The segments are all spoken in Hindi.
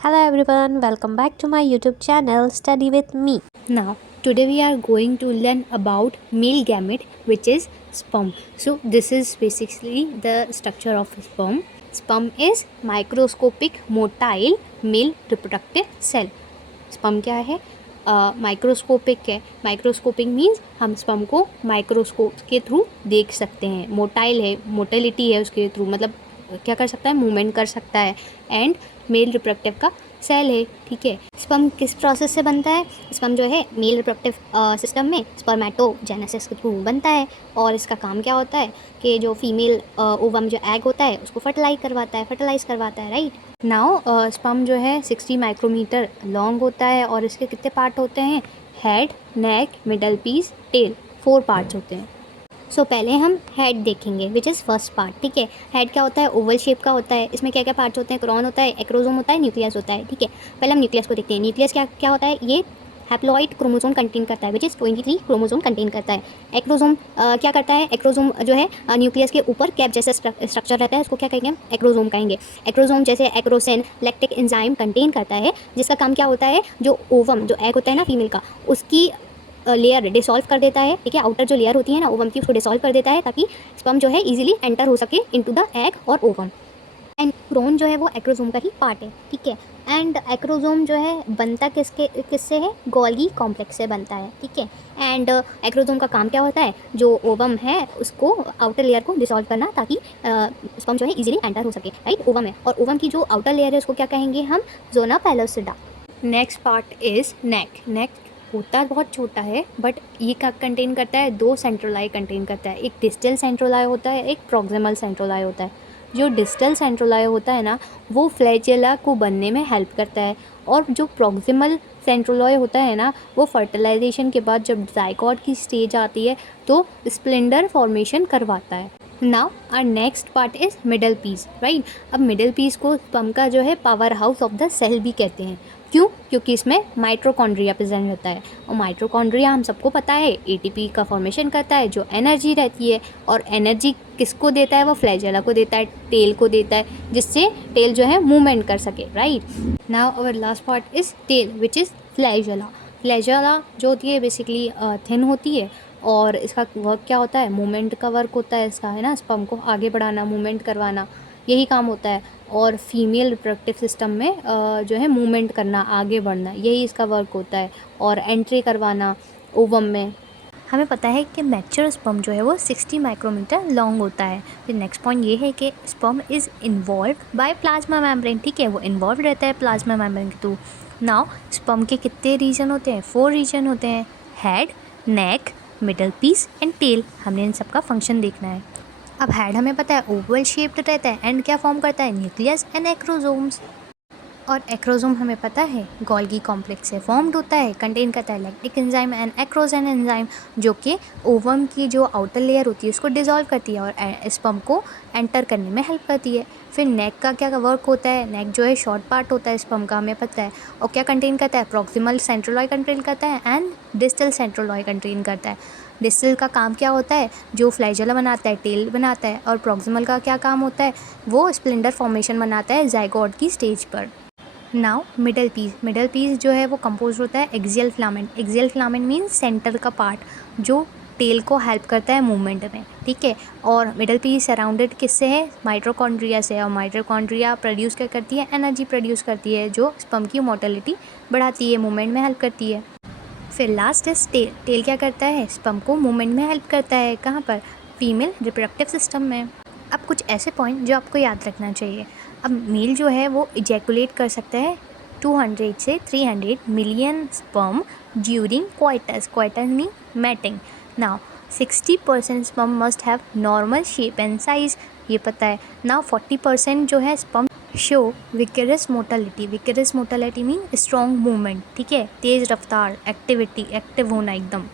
Hello everyone, welcome back to my YouTube channel Study with me. Now, today we are going to learn about male gamete, which is sperm. So, this is basically the structure of sperm. Sperm is microscopic motile male reproductive cell. Sperm क्या है? माइक्रोस्कोपिक है. माइक्रोस्कोपिक मीन्स हम स्पर्म को माइक्रोस्कोप के थ्रू देख सकते हैं. मोटाइल है, मोटिलिटी है उसके थ्रू, मतलब क्या कर सकता है, मूवमेंट कर सकता है. एंड मेल रिप्रोडक्टिव का सेल है. ठीक है. स्पर्म किस प्रोसेस से बनता है? स्पर्म जो है मेल रिप्रोडक्टिव सिस्टम में स्पर्मेटोजेनेसिस के थ्रू बनता है. और इसका काम क्या होता है कि जो फीमेल ओवम जो एग होता है उसको फर्टिलाइज करवाता है. राइट. नाउ स्पर्म जो है 60 माइक्रोमीटर लॉन्ग होता है. और इसके कितने पार्ट होते हैं? Head, neck, middle piece, tell, 4 parts होते हैं. सो पहले हम हेड देखेंगे, विच इज़ फर्स्ट पार्ट. ठीक है. हेड क्या होता है? ओवल शेप का होता है. इसमें क्या क्या पार्ट्स होते हैं? क्रॉन होता है, एक्रोसोम होता है, न्यूक्लियस होता है. ठीक है. पहले हम न्यूक्लियस को देखते हैं. न्यूक्लियस क्या होता है? ये हैप्लॉइड क्रोमोसोम कंटेन करता है, विच इज़ 23 क्रोमोसोम कंटेन करता है. एक्रोसोम क्या करता है? एक्रोसोम जो है न्यूक्लियस के ऊपर कैप जैसा स्ट्रक्चर रहता है, उसको क्या कहेंगे? एक्रोसोम कहेंगे. एक्रोसोम जैसे एक्रोसिन, लैक्टिक एंजाइम कंटेन करता है, जिसका काम क्या होता है? जो ओवम जो एग होता है ना फीमेल का, उसकी लेयर डिसॉल्व कर देता है. ठीक है. आउटर जो लेयर होती है ना ओवम की, उसको डिसॉल्व कर देता है ताकि स्पर्म जो है इजीली एंटर हो सके इनटू द एग और ओवम. एंड क्रोन जो है वो एक्रोसोम का ही पार्ट है. ठीक है. एंड एक्रोसोम जो है बनता किससे है? गोल्गी कॉम्प्लेक्स से बनता है. ठीक है. एंड एक्रोसोम का काम क्या होता है? जो ओवम है उसको आउटर लेयर को डिसॉल्व करना ताकि स्पर्म जो है इजीली एंटर हो सके. राइट. ओवम है और ओवम की जो आउटर लेयर है उसको क्या कहेंगे हम? Zona pellucida. Next part is neck. Neck होता बहुत छोटा है, बट ये क्या कंटेन करता है? 2 सेंट्रोलाई कंटेन करता है. एक डिस्टल सेंट्रोलाई होता है, एक प्रॉक्सिमल सेंट्रोलाई होता है. जो डिस्टल सेंट्रोलाई होता है ना, वो फ्लैजेला को बनने में हेल्प करता है. और जो प्रॉक्सिमल सेंट्रोलाई होता है ना, वो फर्टिलाइजेशन के बाद जब जाइगोट की स्टेज आती है तो स्प्लेंडर फॉर्मेशन करवाता है. Now our next part is middle piece. Right. अब मिडल पीस को स्पर्म का जो है power house of the cell भी कहते हैं. क्यों? क्योंकि इसमें माइट्रोकॉन्ड्रिया प्रेजेंट होता है. और माइट्रोकॉन्ड्रिया हम सबको पता है एटीपी का फॉर्मेशन करता है, जो एनर्जी रहती है. और एनर्जी किसको देता है? वो फ्लैजेला को देता है, टेल को देता है, जिससे टेल जो है मूवमेंट कर सके. Right. Now our last part is tail, which is flagella. Flagella जो होती है बेसिकली थिन होती है. और इसका वर्क क्या होता है? मूवमेंट का वर्क होता है इसका, है ना. स्पर्म को आगे बढ़ाना, मूवमेंट करवाना, यही काम होता है. और फीमेल रिप्रोडक्टिव सिस्टम में जो है मूवमेंट करना, आगे बढ़ना, यही इसका वर्क होता है. और एंट्री करवाना ओवम में. हमें पता है कि मैच्योर स्पर्म जो है वो 60 माइक्रोमीटर लॉन्ग होता है. फिर नेक्स्ट पॉइंट ये है कि sperm is involve by plasma membrane. ठीक है. वो इन्वॉल्व रहता है प्लाज्मा मेम्ब्रेन के थ्रू. नाउ स्पर्म के कितने रीजन होते हैं? 4 रीजन होते हैं. Head, neck, middle piece and tail. हमने इन सब का फंक्शन देखना है. अब हेड हमें पता है ओवल शेप्ड रहता है. एंड क्या फॉर्म करता है? Nucleus and acrosomes. और एक्रोसोम हमें पता है गोल्गी कॉम्प्लेक्स से फॉर्म्ड होता है, कंटेन करता है lactic enzyme and acrosin enzyme, जो कि ओवम की जो आउटर लेयर होती है उसको डिसॉल्व करती है और स्पर्म को एंटर करने में हेल्प करती है. फिर नेक का क्या वर्क होता है? नेक जो है शॉर्ट पार्ट होता है स्पर्म का, हमें पता है. और क्या कंटेन करता है? प्रॉक्सिमल सेंट्रोलॉय कंटेन करता है एंड डिस्टल सेंट्रोलॉय कंटेन करता है. डिस्टल का काम क्या होता है? जो फ्लैजेला बनाता है, टेल बनाता है. और प्रॉक्सिमल का क्या काम होता है? वो स्प्लेंडर फॉर्मेशन बनाता है जाइगोट की स्टेज पर. नाउ मिडल पीस जो है वो कंपोज होता है axial filament. Axial filament means centre का पार्ट जो टेल को हेल्प करता है मूवमेंट में. ठीक है. और मिडल पीस सराउंडेड किससे है? माइट्रोकॉन्ड्रिया से. और माइट्रोकॉन्ड्रिया प्रोड्यूस क्या करती है? एनर्जी प्रोड्यूस करती है, जो स्पर्म की मोटिलिटी बढ़ाती है, मूवमेंट में हेल्प करती है. फिर लास्ट इज टेल. टेल क्या करता है? स्पर्म को मूवमेंट में हेल्प करता है. कहाँ पर? फीमेल रिप्रोडक्टिव सिस्टम में. अब कुछ ऐसे पॉइंट जो आपको याद रखना चाहिए. अब मेल जो है वो इजैकुलेट कर सकता है 200 से 300 million sperm during coitus. Coitus mean mating. Now 60% sperm must have normal shape and size, ये पता है. नाउ 40% जो है sperm show vigorous motility. Vigorous motility mean strong movement. ठीक है. तेज़ रफ्तार, एक्टिविटी, एक्टिव होना एकदम.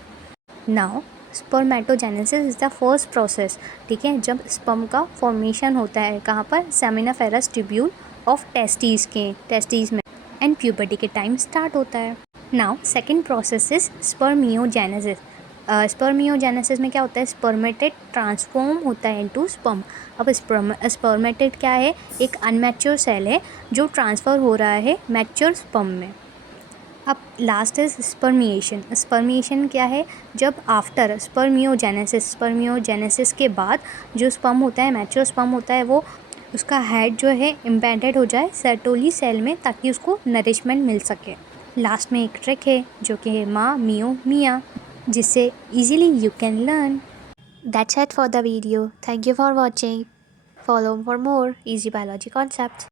Now spermatogenesis is the first process. ठीक है. जब स्पर्म का फॉर्मेशन होता है कहाँ पर? सेमिनिफेरस ट्यूब्यूल ऑफ टेस्टीज में. एंड प्यूबर्टी के टाइम स्टार्ट होता है. Now second process is spermiogenesis. Spermiogenesis में क्या होता है, स्पर्मेटेड ट्रांसफॉर्म होता है इनटू स्पर्म। अब स्पर्मेटेड क्या है, एक अनमैच्योर सेल है जो ट्रांसफ़र हो रहा है मैच्योर स्पर्म में। अब लास्ट इज स्पर्मिएशन। स्पर्मिएशन क्या है, जब आफ्टर स्पर्मियोजेनेसिस के बाद जो स्पर्म होता है, मैच्योर स्पर्म होता है, वो उसका हेड जो है इम्बेडेड हो जाए सर्टोली सेल में ताकि उसको नरिशमेंट मिल सके। लास्ट में एक ट्रिक है जो कि है माँ मियो मिया, जिससे easily you can learn. That's it for the video. Thank you for watching. Follow for more easy biology concepts.